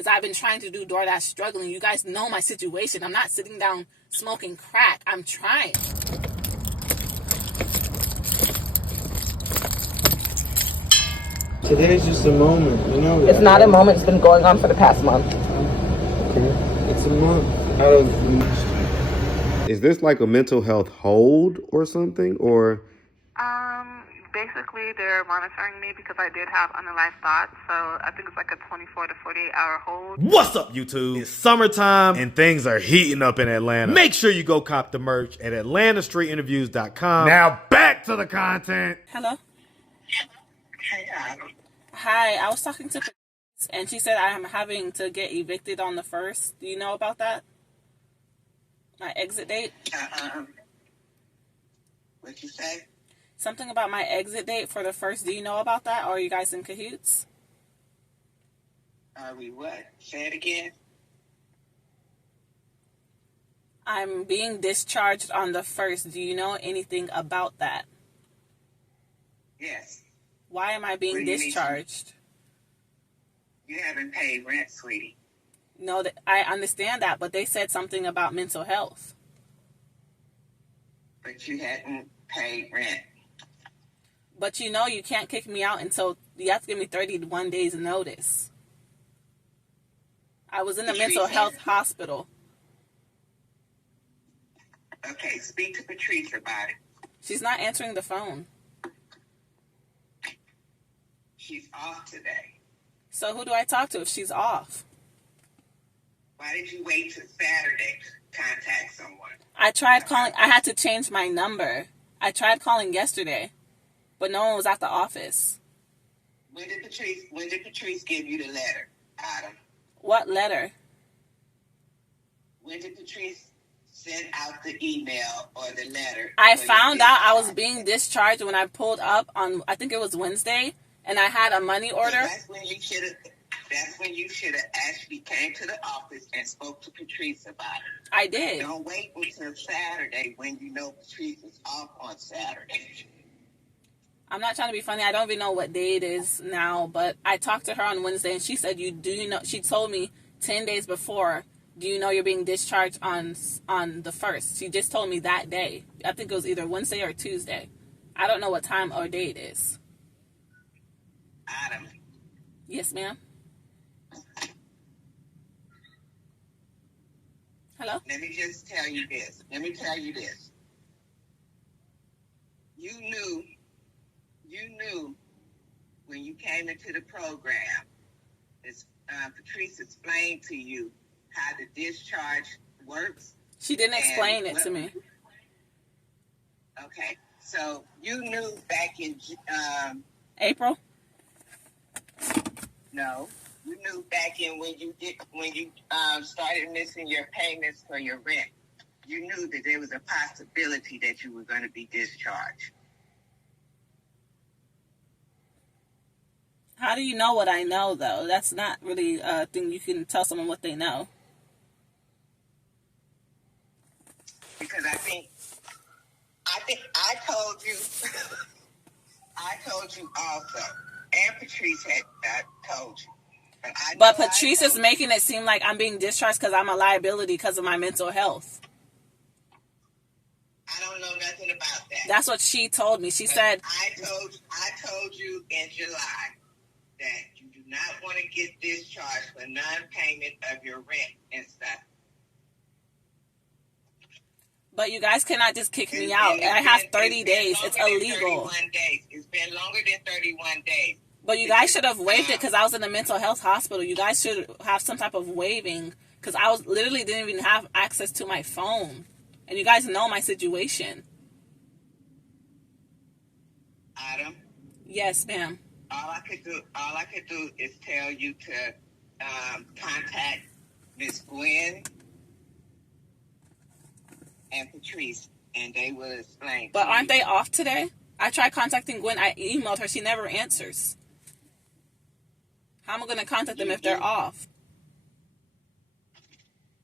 because I've been trying to do DoorDash struggling. You guys know my situation. I'm not sitting down smoking crack. I'm trying. Today's just a moment, you know that. It's not a moment. It's been going on for the past month. Okay. It's a month out of... Is this like a mental health hold or something, or? Basically, they're monitoring me because I did have unalive thoughts, so I think it's like a 24 to 48 hour hold. What's up, YouTube? It's summertime and things are heating up in Atlanta. Make sure you go cop the merch at atlantastreetinterviews.com. Now back to the content. Hello? Hi, I was talking to and she said I'm having to get evicted on the 1st. Do you know about that? My exit date? What'd you say? Something about my exit date for the 1st. Do you know about that? Or are you guys in cahoots? Are we what? Say it again. I'm being discharged on the 1st. Do you know anything about that? Yes. Why am I being discharged? You haven't paid rent, sweetie. No, I understand that, but they said something about mental health. But you hadn't paid rent. But you know you can't kick me out until you have to give me 31 days notice. I was in a mental health hospital. Okay, speak to Patrice about it. She's not answering the phone. She's off today. So who do I talk to if she's off? Why did you wait till Saturday to contact someone? I tried calling. I had to change my number. I tried calling yesterday, but no one was at the office. When did Patrice give you the letter, Adam? What letter? When did Patrice send out the email or the letter? I found out I was being discharged when I pulled up on, I think it was Wednesday, and I had a money order. That's when you should have actually came to the office and spoke to Patrice about it. I did. Don't wait until Saturday when you know Patrice is off on Saturday. I'm not trying to be funny. I don't even know what day it is now, but I talked to her on Wednesday, and she said, she told me 10 days before, do you know you're being discharged on the 1st? She just told me that day. I think it was either Wednesday or Tuesday. I don't know what time or day it is. Adam. Yes, ma'am. Hello? Let me just tell you this. You knew when you came into the program, Patrice explained to you how the discharge works. She didn't explain it to me. Okay. So you knew back in April? No. You knew back in when you started missing your payments for your rent. You knew that there was a possibility that you were going to be discharged. How do you know what I know, though? That's not really a thing you can tell someone what they know. Because I think I told you, I told you also, and Patrice had told you. But Patrice is making it seem like I'm being discharged because I'm a liability because of my mental health. I don't know nothing about that. That's what she told me. She said... I told you in July that you do not want to get discharged for non-payment of your rent and stuff. But you guys cannot just kick me out. I have 30 days. It's illegal. 31 days. It's been longer than 31 days. But you guys should have waived it because I was in a mental health hospital. You guys should have some type of waiving because I literally didn't even have access to my phone. And you guys know my situation. Adam? Yes, ma'am. All I could do is tell you to contact Miss Gwen and Patrice, and they will explain. But aren't they off today? I tried contacting Gwen. I emailed her. She never answers. How am I going to contact them if they're off?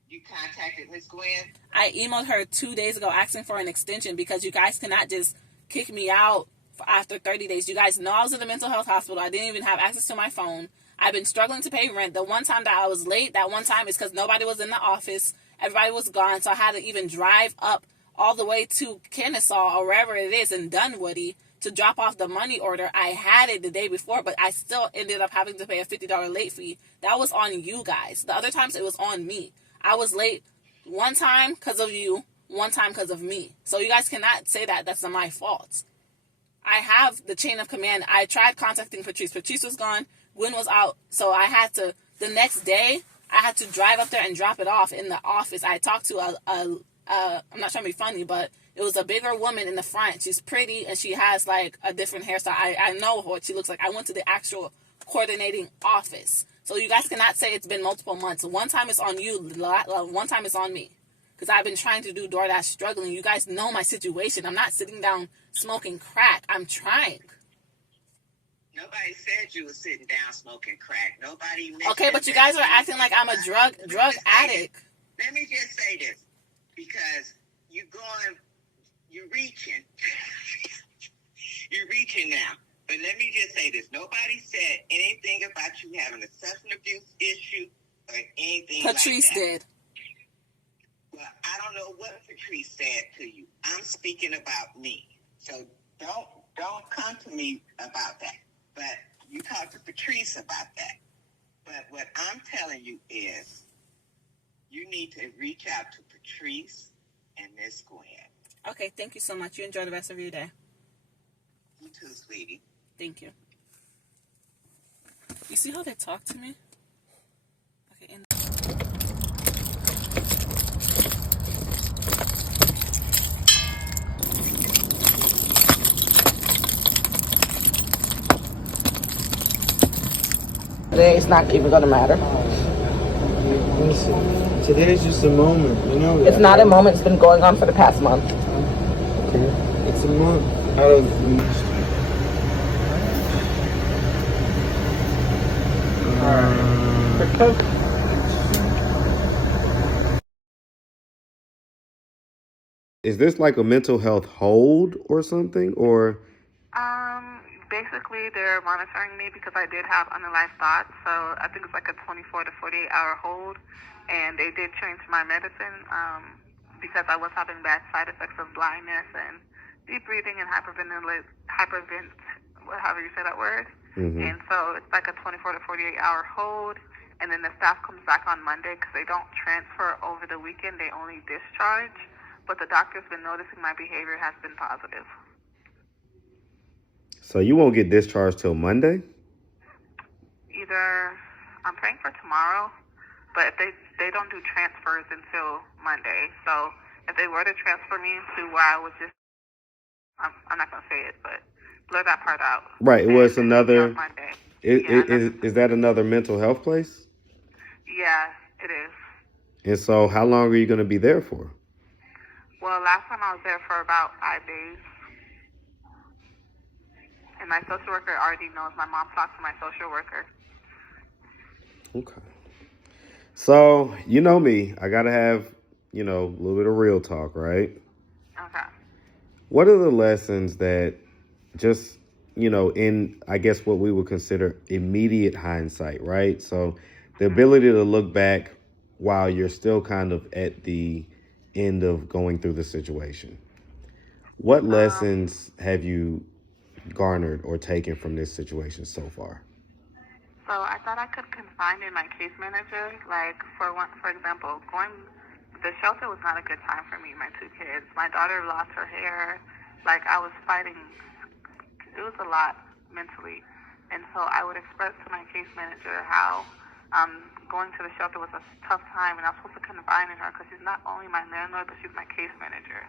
You contacted Miss Gwen? I emailed her 2 days ago asking for an extension because you guys cannot just kick me out after 30 days. You guys know I was in a mental health hospital. I didn't even have access to my phone. I've been struggling to pay rent. The one time that I was late, that one time is because nobody was in the office. Everybody was gone, so I had to even drive up all the way to Kennesaw or wherever it is in Dunwoody to drop off the money order. I had it the day before, but I still ended up having to pay a $50 late fee. That was on you guys. The other times it was on me. I was late one time because of you, one time because of me. So you guys cannot say that that's not my fault. I have the chain of command. I tried contacting Patrice. Patrice was gone. Gwen was out. So I had to, the next day, I had to drive up there and drop it off in the office. I talked to I'm not trying to be funny, but it was a bigger woman in the front. She's pretty and she has like a different hairstyle. I know what she looks like. I went to the actual coordinating office. So you guys cannot say it's been multiple months. One time it's on you, one time it's on me. Because I've been trying to do DoorDash struggling. You guys know my situation. I'm not sitting down smoking crack. I'm trying. Nobody said you were sitting down smoking crack. Nobody mentioned. Okay, but you guys are acting like I'm a drug addict. Let me just say this. Because you're reaching. You're reaching now. But let me just say this. Nobody said anything about you having a substance abuse issue or anything Patrice like that. did. Well, I don't know what Patrice said to you. I'm speaking about me. So don't come to me about that. But you talk to Patrice about that. But what I'm telling you is you need to reach out to Patrice and Miss Gwen. Okay, thank you so much. You enjoy the rest of your day. You too, sweetie. Thank you. You see how they talk to me? Okay, and today it's not even going to matter. Listen, today's just a moment, you know that. It's not a moment. It's been going on for the past month. Okay. It's a month out of Is this like a mental health hold or something? Or Basically, they're monitoring me because I did have unalive thoughts. So I think it's like a 24 to 48 hour hold. And they did change my medicine because I was having bad side effects of blindness and deep breathing and however you say that word. Mm-hmm. And so it's like a 24 to 48 hour hold. And then the staff comes back on Monday because they don't transfer over the weekend. They only discharge. But the doctor's been noticing my behavior has been positive. So you won't get discharged till Monday? Either I'm praying for tomorrow, but if they don't do transfers until Monday. So if they were to transfer me to where I was just, I'm not going to say it, but blur that part out. Right. It was another. Monday. Is that another mental health place? Yeah, it is. And so how long are you going to be there for? Well, last time I was there for about 5 days. And my social worker already knows. My mom talked to my social worker. Okay. So, you know me. I got to have, a little bit of real talk, right? Okay. What are the lessons that just, in, I guess, what we would consider immediate hindsight, right? So the ability to look back while you're still kind of at the end of going through the situation. What lessons have you garnered or taken from this situation so far? So I thought I could confide in my case manager. Like for example, going to the shelter was not a good time for me. My 2 kids. My daughter lost her hair. Like I was fighting. It was a lot mentally, and so I would express to my case manager how going to the shelter was a tough time, and I was supposed to confide in her because she's not only my landlord, but she's my case manager.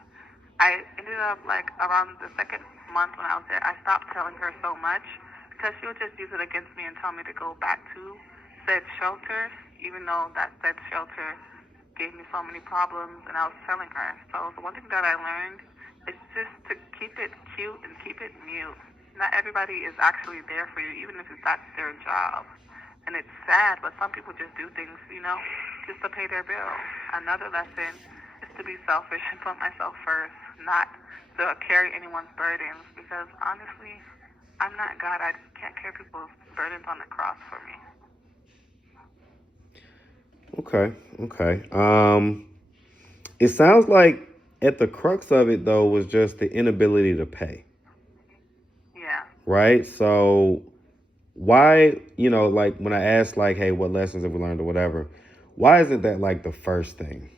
I ended up, like, around the second month when I was there, I stopped telling her so much because she would just use it against me and tell me to go back to said shelter, even though that said shelter gave me so many problems, and I was telling her. So the one thing that I learned is just to keep it cute and keep it mute. Not everybody is actually there for you, even if that's their job. And it's sad, but some people just do things, just to pay their bill. Another lesson is to be selfish and put myself first, not to carry anyone's burdens, because honestly, I'm not God. I can't carry people's burdens on the cross for me. Okay. It sounds like at the crux of it though was just the inability to pay, Yeah. right? So why, like when I asked like, hey, what lessons have we learned or whatever, why isn't that like the first thing?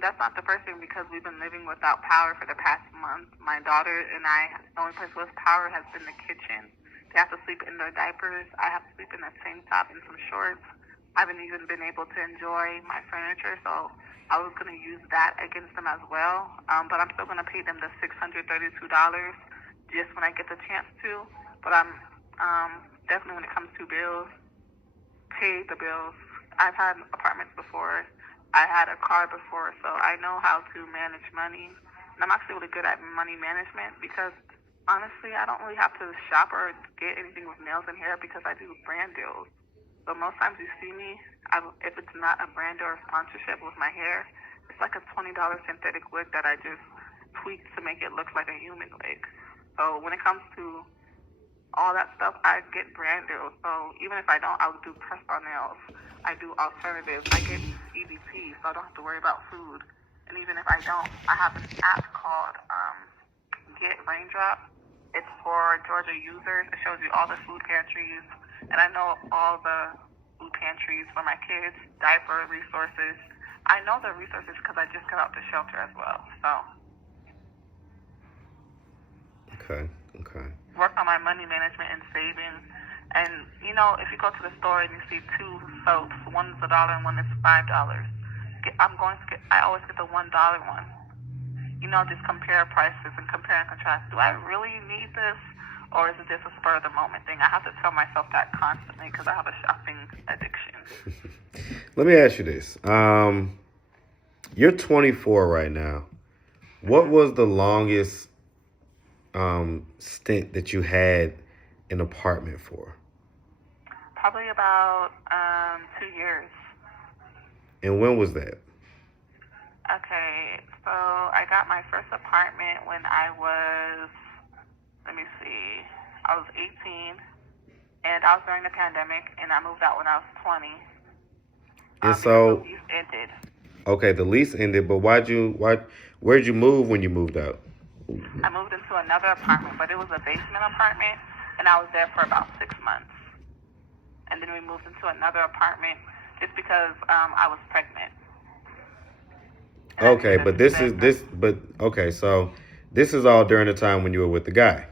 That's not the first thing because we've been living without power for the past month. My daughter and I, the only place with power has been the kitchen. They have to sleep in their diapers. I have to sleep in a tank top and some shorts. I haven't even been able to enjoy my furniture, so I was going to use that against them as well. But I'm still going to pay them the $632 just when I get the chance to. But I'm definitely, when it comes to bills, pay the bills. I've had apartments before. I had a car before, so I know how to manage money. And I'm actually really good at money management because honestly, I don't really have to shop or get anything with nails and hair because I do brand deals. So most times you see me, if it's not a brand or a sponsorship with my hair, it's like a $20 synthetic wig that I just tweaked to make it look like a human wig. So when it comes to all that stuff, I get brand deals. So even if I don't, I'll do press-on nails. I do alternatives. I get EBT, so I don't have to worry about food. And even if I don't, I have an app called Get Raindrop. It's for Georgia users. It shows you all the food pantries, and I know all the food pantries for my kids, diaper resources. I know the resources because I just got out the shelter as well. So Okay. work on my money management and saving. And if you go to the store and you see two soaps, one is $1 and one is $5, I always get the $1 one. Just compare prices and compare and contrast. Do I really need this, or is it just a spur of the moment thing? I have to tell myself that constantly because I have a shopping addiction. Let me ask you this. You're 24 right now. What was the longest stint that you had an apartment for? Probably about 2 years. And when was that? Okay, so I got my first apartment when I was 18, and I was during the pandemic, and I moved out when I was 20. And so the lease ended. Okay, the lease ended, but where'd you move when you moved out? I moved into another apartment, but it was a basement apartment, and I was there for about 6 months. And then we moved into another apartment just because I was pregnant. Okay, so this is all during the time when you were with the guy.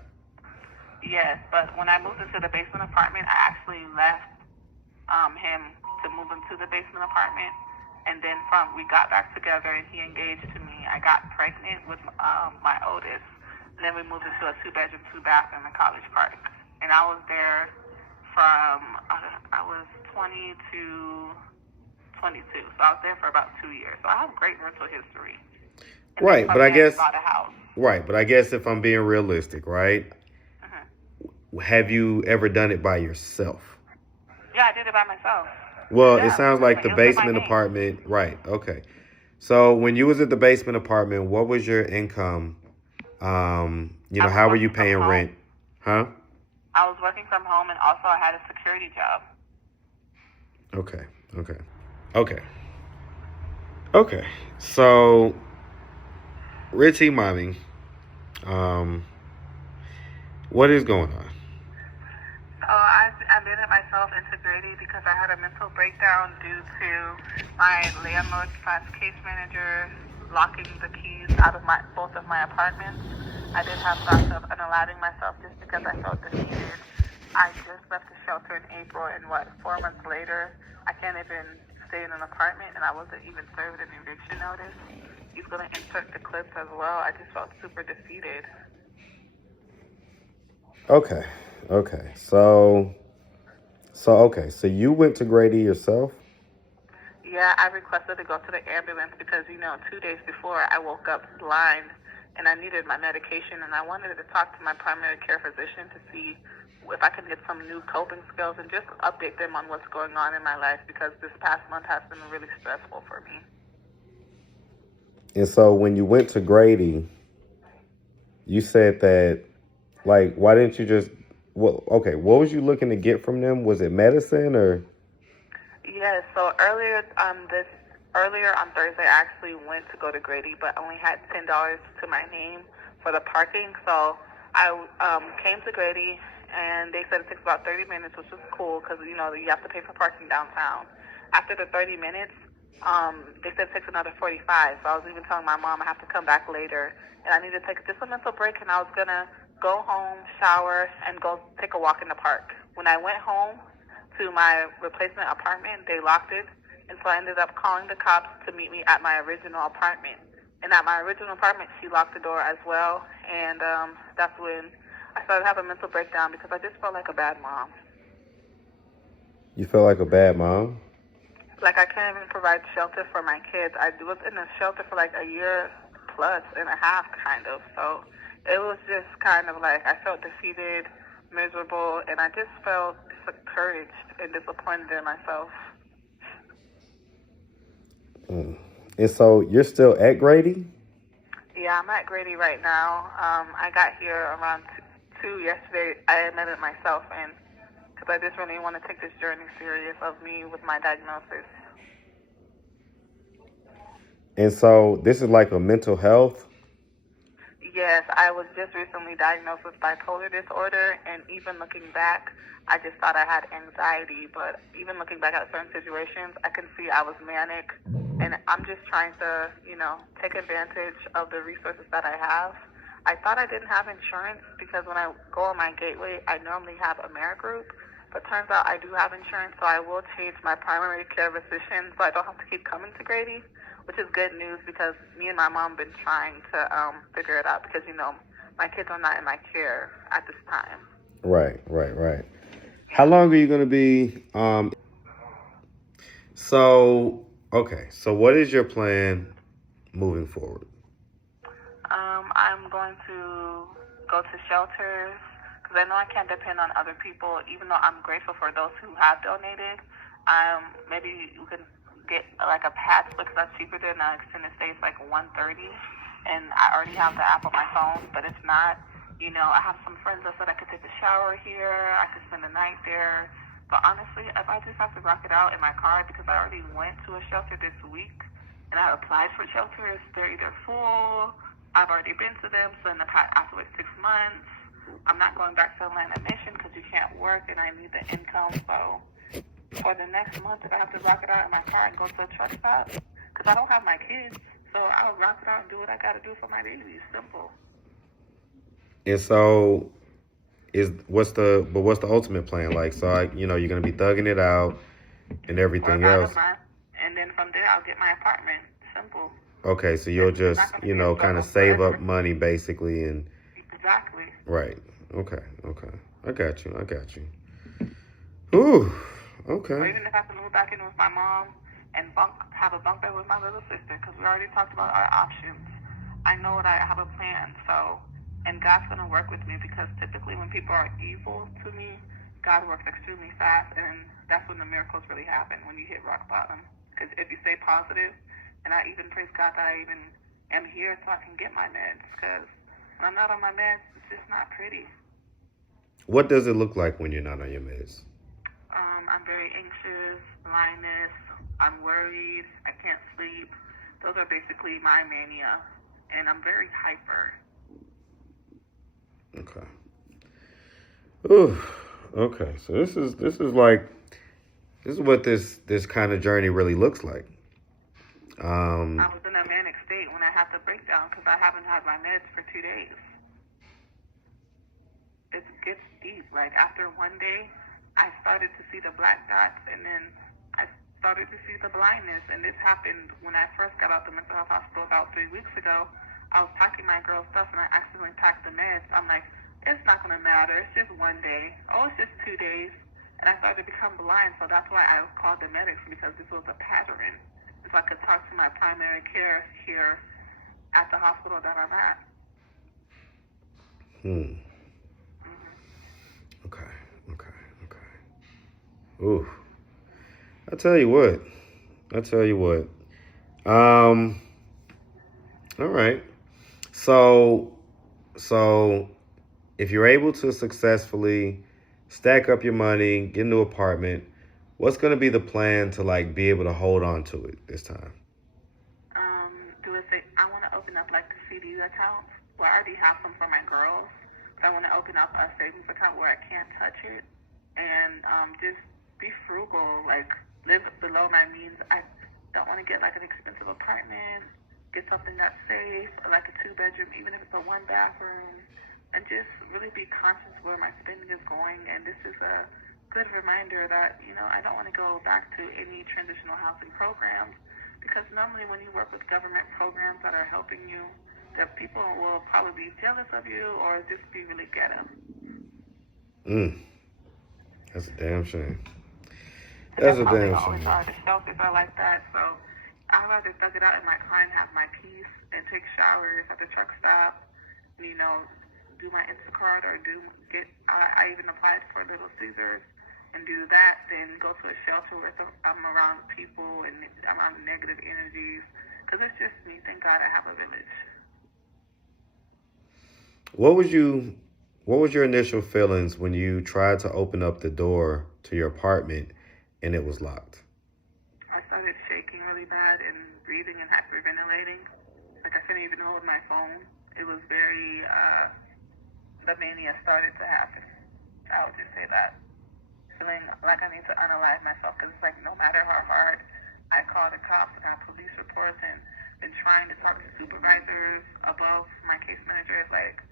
Yes, but when I moved into the basement apartment, I actually left him to move into the basement apartment. And then we got back together and he engaged to me. I got pregnant with my oldest. And then we moved into a 2-bedroom, 2-bathroom in College Park. And I was there from, I was 20 to 22. So I was there for about 2 years. So I have great rental history. And right, but I guess, bought a house. Right, but I guess if I'm being realistic, right? Mm-hmm. Have you ever done it by yourself? Yeah, I did it by myself. Well, it sounds like the basement apartment. Right. Okay. So when you was at the basement apartment, what was your income? How were you paying rent? Huh? I was working from home, and also I had a security job. Okay. So, Rititimommy, what is going on? I admitted myself into Grady because I had a mental breakdown due to my landlord / case manager locking the keys out of both of my apartments. I did have thoughts of unaliving myself just because I felt defeated. I just left the shelter in April, and 4 months later, I can't even stay in an apartment, and I wasn't even served an eviction notice. He's going to insert the clips as well. I just felt super defeated. Okay. So you went to Grady yourself? Yeah, I requested to go to the ambulance because, 2 days before I woke up blind and I needed my medication, and I wanted to talk to my primary care physician to see if I could get some new coping skills and just update them on what's going on in my life because this past month has been really stressful for me. And so when you went to Grady, you said that, why didn't you just, what was you looking to get from them? Was it medicine or? Yes, so earlier on Thursday, I actually went to go to Grady, but only had $10 to my name for the parking. So I came to Grady, and they said it takes about 30 minutes, which was cool because you have to pay for parking downtown. After the 30 minutes, they said it takes another 45. So I was even telling my mom I have to come back later, and I need to take just a mental break. And I was gonna go home, shower, and go take a walk in the park. When I went home to my replacement apartment, they locked it, and so I ended up calling the cops to meet me at my original apartment. And at my original apartment, she locked the door as well, and that's when I started having a mental breakdown because I just felt like a bad mom. You feel like a bad mom? Like I can't even provide shelter for my kids. I was in a shelter for like a year plus and a half, kind of. So it was just kind of like I felt defeated, miserable, and I just felt discouraged and disappointed in myself. And so you're still at Grady? Yeah, I'm at Grady right now. I got here around 2 yesterday. I admitted myself, and because I just really want to take this journey serious of me with my diagnosis. And so this is like a mental health? Yes, I was just recently diagnosed with bipolar disorder, and even looking back, I just thought I had anxiety, but even looking back at certain situations, I can see I was manic, and I'm just trying to, take advantage of the resources that I have. I thought I didn't have insurance because when I go on my gateway, I normally have AmeriGroup, but turns out I do have insurance, so I will change my primary care physician so I don't have to keep coming to Grady, which is good news because me and my mom been trying to figure it out because, my kids are not in my care at this time. Right. How long are you going to be? So what is your plan moving forward? I'm going to go to shelters because I know I can't depend on other people, even though I'm grateful for those who have donated. Maybe you can get like a pad split because that's cheaper than an extended stay. It's like $130, and I already have the app on my phone. But if not, I have some friends that said I could take a shower here. I could spend the night there. But honestly, if I just have to rock it out in my car, because I already went to a shelter this week and I applied for shelters, they're either full. I've already been to them, so in the past, after like 6 months, I'm not going back to Atlanta Mission because you can't work and I need the income. So for the next month, if I have to rock it out in my car and go to a truck stop, because I don't have my kids, so I'll rock it out and do what I got to do for my baby. It's simple. And so what's the ultimate plan? Like, so you're going to be thugging it out and everything else. And then from there, I'll get my apartment. Simple. Okay, so you'll just, kind of save up money basically and... Exactly. Right. Okay. I got you. Ooh, okay. Or even if I have to move back in with my mom and have a bunk bed with my little sister, because we already talked about our options. I know that I have a plan, and God's going to work with me because typically when people are evil to me, God works extremely fast, and that's when the miracles really happen, when you hit rock bottom. Because if you stay positive, and I even praise God that I even am here so I can get my meds, because when I'm not on my meds, it's just not pretty. What does it look like when you're not on your meds? I'm very anxious, blindness, I'm worried, I can't sleep. Those are basically my mania, and I'm very hyper. Okay. Ooh. Okay. So this is what this kind of journey really looks like. I was in a manic state when I had the breakdown because I haven't had my meds for 2 days. It gets deep. Like after one day, I started to see the black dots, and then I started to see the blindness. And this happened when I first got out the mental health hospital about 3 weeks ago. I was packing my girl's stuff, and I accidentally packed the meds. I'm like, it's not going to matter. It's just one day. Oh, it's just 2 days. And I started to become blind, so that's why I called the medics, because this was a pattern. If I could talk to my primary care here at the hospital that I'm at. Okay. Ooh. I tell you what. All right. So if you're able to successfully stack up your money, get a new apartment, what's going to be the plan to like be able to hold on to it this time? I want to open up like the CD accounts. Well, I already have some for my girls. So I want to open up a savings account where I can't touch it and just be frugal, like live below my means. I don't want to get like an expensive apartment, get something that's safe, like a 2-bedroom, even if it's a 1-bathroom, and just really be conscious where my spending is going. And this is a good reminder that, I don't want to go back to any transitional housing programs, because normally when you work with government programs that are helping you, the people will probably be jealous of you or just be really ghetto. That's a damn shame. And That's a how they damn always shame. are. The shelters are like that. So I'd rather thug it out in my car and have my peace and take showers at the truck stop, do my Instacart or I even applied for Little Caesars and do that, then go to a shelter where I'm around people and I'm around negative energies. Because it's just me. Thank God I have a village. What was your initial feelings when you tried to open up the door to your apartment and it was locked? I started shaking really bad and breathing and hyperventilating. Like I couldn't even hold my phone. It was very, the mania started to happen. I would just say that. Feeling like I need to unalive myself, because it's like no matter how hard I call the cops and have police reports and been trying to talk to supervisors above my case manager, it's like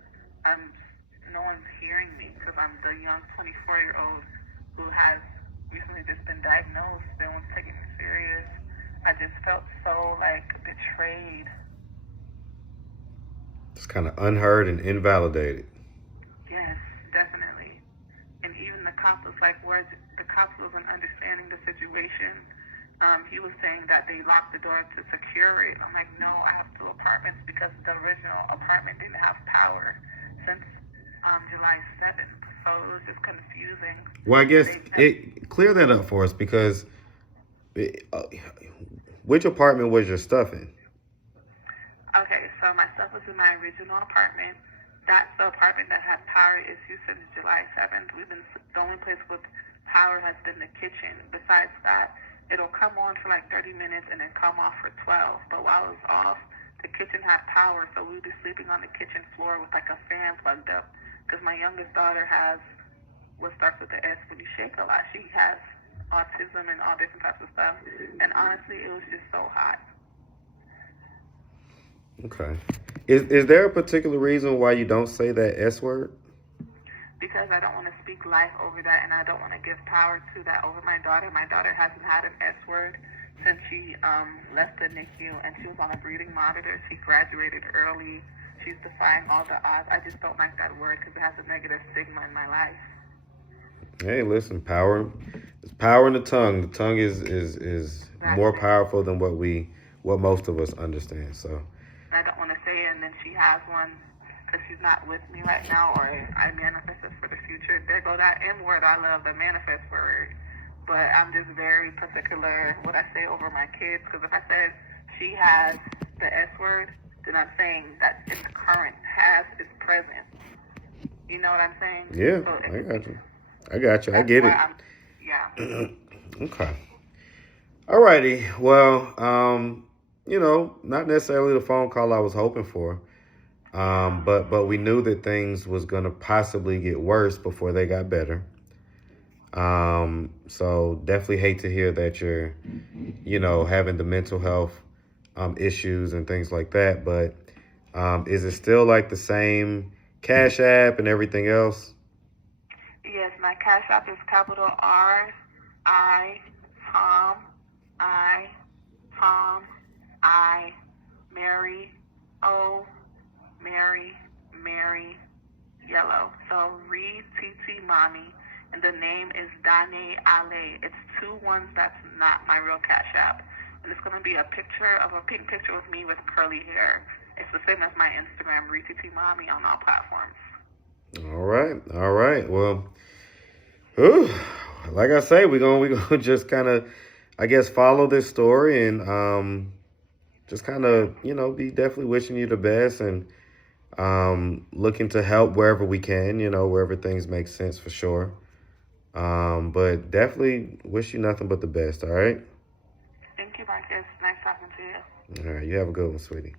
no one's hearing me, because I'm the young 24-year-old who has recently just been diagnosed. No one's taking me serious. I just felt so like betrayed. It's kind of unheard and invalidated. Yes, definitely. And even the cop was like, the cop wasn't understanding the situation. He was saying that they locked the door to secure it. I'm like, no, I have 2 apartments because the original apartment didn't have power since July 7th. So it was just confusing. Well, I guess clear that up for us, because which apartment was your stuff in? Okay, so my stuff was in my original apartment. That's the apartment that had power issues since July 7th. The only place with power has been the kitchen. Besides that, it'll come on for like 30 minutes and then come off for 12. But while it was off, the kitchen had power, so we'd be sleeping on the kitchen floor with like a fan plugged up. Because my youngest daughter has what starts with the S when you shake a lot. She has autism and all different types of stuff. And honestly, it was just so hot. Okay. Is there a particular reason why you don't say that S word? Because I don't want to speak life over that, and I don't want to give power to that over my daughter. My daughter hasn't had an S word since she left the NICU, and she was on a breathing monitor. She graduated early. She's defying all the odds. I just don't like that word because it has a negative stigma in my life. Hey, listen, power. There's power in the tongue. The tongue is more powerful than what most of us understand. So I don't want to say it, and then she has one because she's not with me right now, or I manifest this for the future. There go that M word I love, the manifest word. But I'm just very particular what I say over my kids, because if I said she has the S word, then I'm saying that it's current, has is present. You know what I'm saying? yeah, So I got you. I get it. Yeah. Okay. Alrighty. Well, not necessarily the phone call I was hoping for. But we knew that things was gonna possibly get worse before they got better. So definitely hate to hear that you're, having the mental health issues and things like that. But is it still like the same Cash App and everything else? Yes, my Cash App is capital R I Tom I Mary O Mary Yellow. So Rititimommy, and the name is Dane Ale. It's 2 1s. That's not my real Cash App. And it's going to be a picture of a pink picture with me with curly hair. It's the same as my Instagram, Rititimommy, on all platforms. All right. Well, like I say, we're gonna just kind of, I guess, follow this story and just kind of, be definitely wishing you the best and looking to help wherever we can, wherever things make sense for sure. But definitely wish you nothing but the best, all right? Thank you, Marcus. Nice talking to you. All right, you have a good one, sweetie.